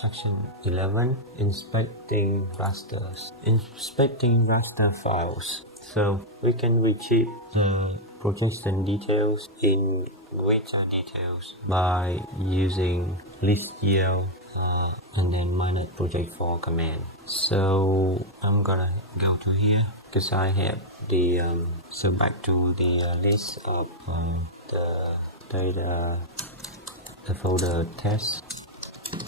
Section 11, inspecting rasters. Inspecting raster files. So we can retrieve the projection details in greater details by using listgeo and then -proj4 command. So I'm gonna go to here because I have the so back to the list of the data, the folder test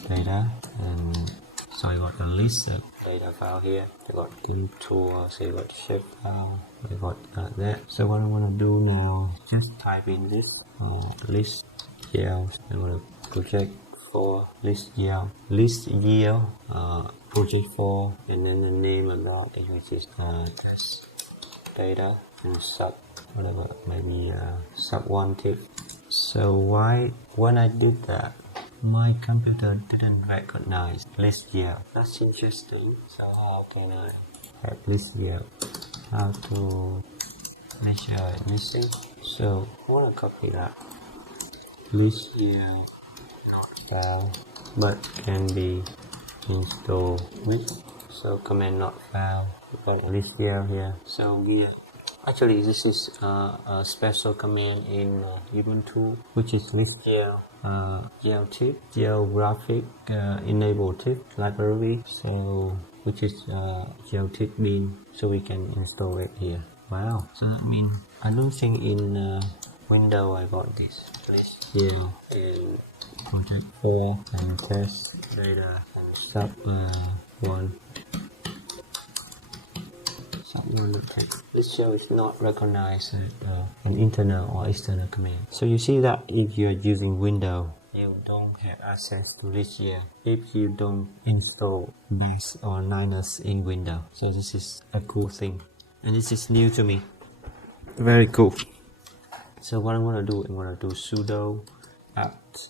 data, and so I got a list of data file here. I got the tools, I got shape file, I got that. So what I want to do now, just type in this listgeo. I want to project for listgeo, proj4, and then the name about it, which is test data, and sub whatever, maybe sub1 tip. So when I did that, my computer didn't recognize listgeo. That's interesting. So how can I have listgeo? How to measure using? So I want to copy that. Listgeo not found, but can be installed with. So command not found. Got listgeo here. So here. Actually, this is a special command in Ubuntu, which is listgeo geotip, geographic enable tip library. So which is geotip bin, so we can install it here. Wow! So that means I don't think in Windows I got this listgeo and proj4 and test data and sub1. Listgeo is not recognized an internal or external command. So you see that if you are using Windows, you don't have access to listgeo if you don't install bash or linux in Windows. So this is a cool thing, and this is new to me. Very cool. So what I'm gonna do, I'm gonna do sudo apt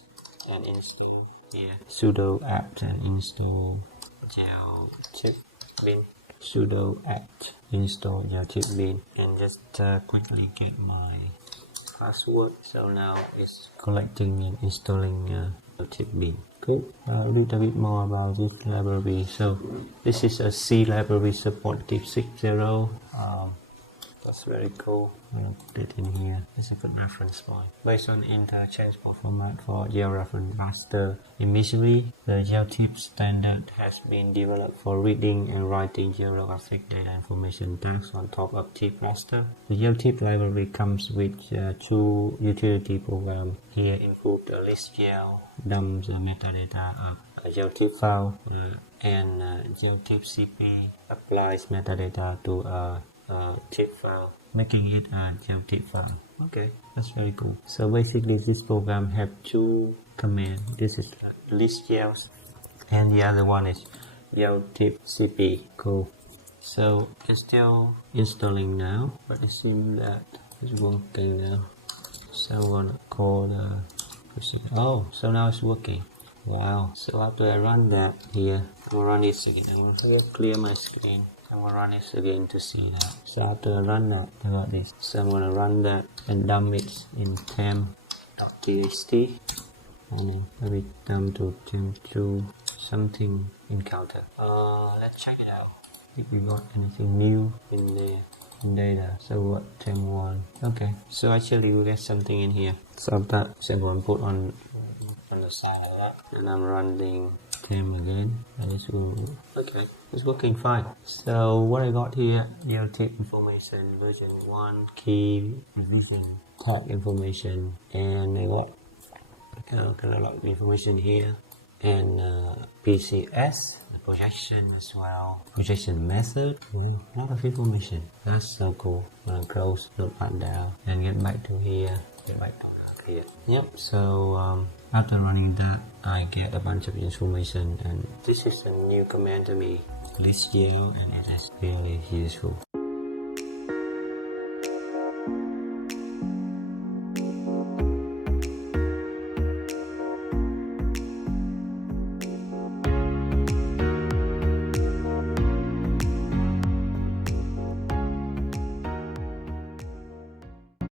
and install here. Sudo apt and install geotip bin. Sudo apt install geotip bin, and just quickly get my password. So now it's collecting and installing geotip bin. Cool. I'll read a bit more about this library. So this is a C library support type 6.0. That's very cool. I'm gonna put it in here. It's a good reference point. Based on interchangeable format for georeference raster imagery, the geotip standard has been developed for reading and writing geographic data information tags on top of tip raster. The geotip library comes with two utility programs. Here include the listgeo, dumps the metadata of a geotip file, and geotip CP applies metadata to a tip file, making it a geotip file. Okay, that's very cool. So basically this program have two commands. This is listgeo and the other one is geotip CP. Cool. So it's still installing now, but it seems that it's working now. So I'm gonna call the so now it's working. Wow. So after I run that here, I'm gonna run this again. I'm gonna clear my screen. I'm gonna run this again to see that. So after I run that, I got this. So I'm gonna run that and dump it in temp.txt, and then maybe dump to temp2 something encounter. Let's check it out. If we got anything new in there in data. So what, temp1? Okay. So actually we get something in here. So that I'm gonna put on the side of that, and I'm running temp again, and it's going okay. It's working fine. So what I got here, geotip information version 1, key revision tag information, and I got a lot of information here, and PCS, the projection as well, projection method, a lot of information. That's so cool. I'm gonna close, notepad down, and get back to here, get back to here. Yep. So after running that, I get a bunch of information, and this is a new command to me, listgeo, and it is really useful.